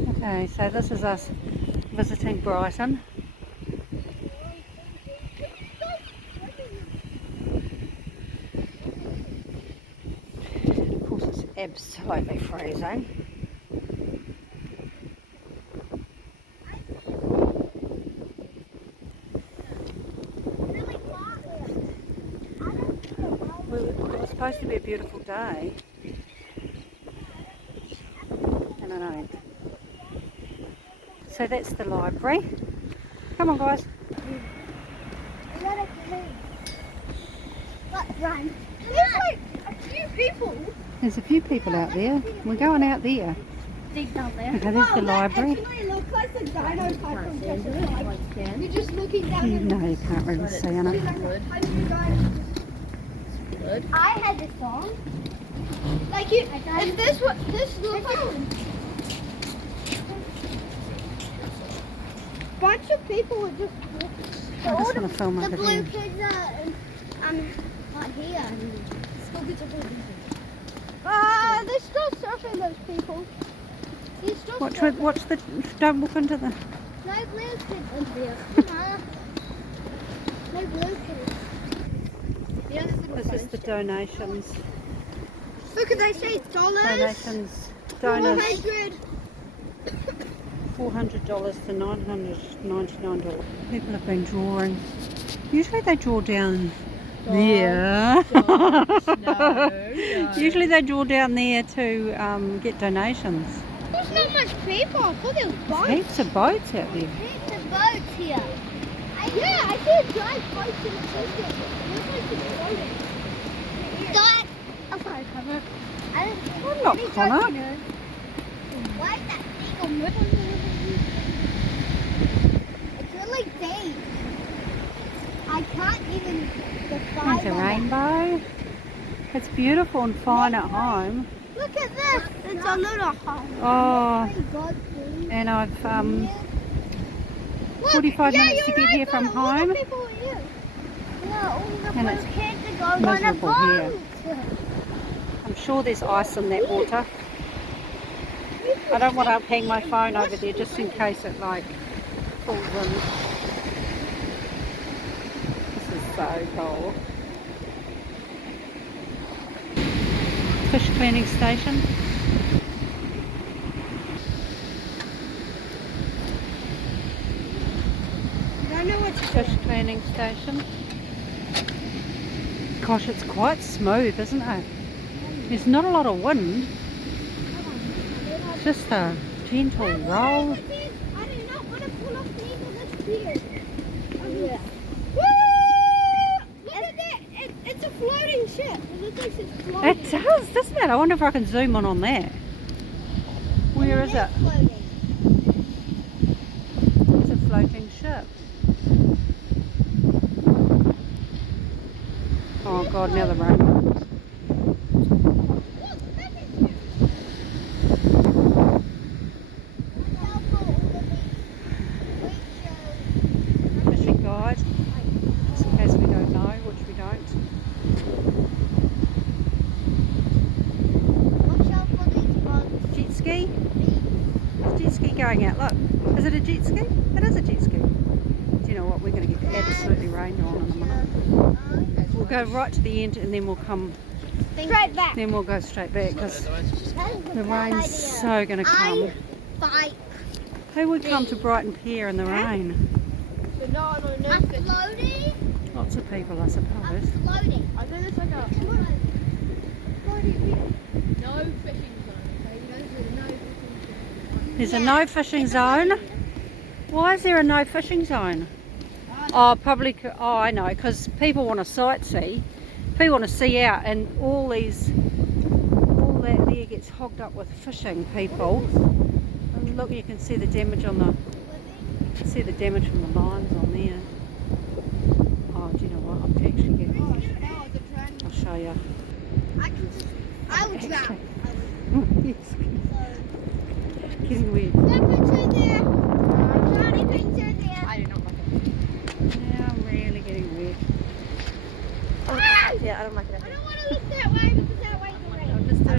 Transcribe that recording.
Okay, so this is us visiting Brighton. Of course it's absolutely freezing. It was supposed to be a beautiful day, and it ain't. So that's the library. Come on, guys. Run. There's like a few people. There's a few people out there. We're going out there. Dig down there. Okay, there's the library. That actually looks like the dino type from Jurassic Park. You're just looking down. No, you can't really see on it. I had this song. Like you, if this looks like bunch of people would just. I just want to film over the blue here. kids are here. They're still surfing those people. They're still surfing. Watch the. Don't walk into the. No blue kids in there. No blue kids. This is the donations. Look at they say dollars. Donations. Donors. $400. $400 to $999. People have been drawing. Usually they draw down there. No. Usually they draw down there to get donations. There's not much people. I thought there was boats. Heaps of boats out there. Heaps of boats here. Yeah, I see a giant boat in the distance. Looks like it's floating. Dot. I'm sorry, Connor. I'm not Connor. Why is that thing moving? It's really big. I can't even define There's a rainbow. It's beautiful and fine at home. Look at this. It's a little home. Oh, and I've 45 minutes to get here from home. And it's miserable here. I'm sure there's ice in that water. I don't want to hang my phone over there just in case it like falls in. This is so cool. Fish cleaning station. Fish cleaning station. Gosh, it's quite smooth, isn't it? There's not a lot of wind. Just a gentle roll. I do not want to pull off the end of this pier. Yeah. Woo! Look at that! It's a floating ship. It looks like it's floating. It does, doesn't it? I wonder if I can zoom in on that. Where is it? Floating. It's a floating ship. Oh God, now the rain. Fishing guide, just in case we don't know, which we don't. Watch out for these bugs. Jet ski? There's a jet ski going out, look. Is it a jet ski? It is a jet ski. Do you know what, we're going to get absolutely rained on in a minute. We'll go right to the end and then we'll come Straight back. Then we'll go straight back because the rain's so going to come. Who would come to Brighton Pier in the rain? I'm floating. Lots of people, I suppose. I'm floating. I think it's like a no fishing zone. Okay, you know, there's a no fishing zone. There's a no fishing zone. Why is there a no fishing zone? Oh, probably. Oh, I know, because people want to sightsee. People want to see out, and all that there gets hogged up with fishing. People. And look, you can see the damage on the. You can see the damage from the lines on there. Oh, do you know what? I'm actually getting. I'll show you. I will drown.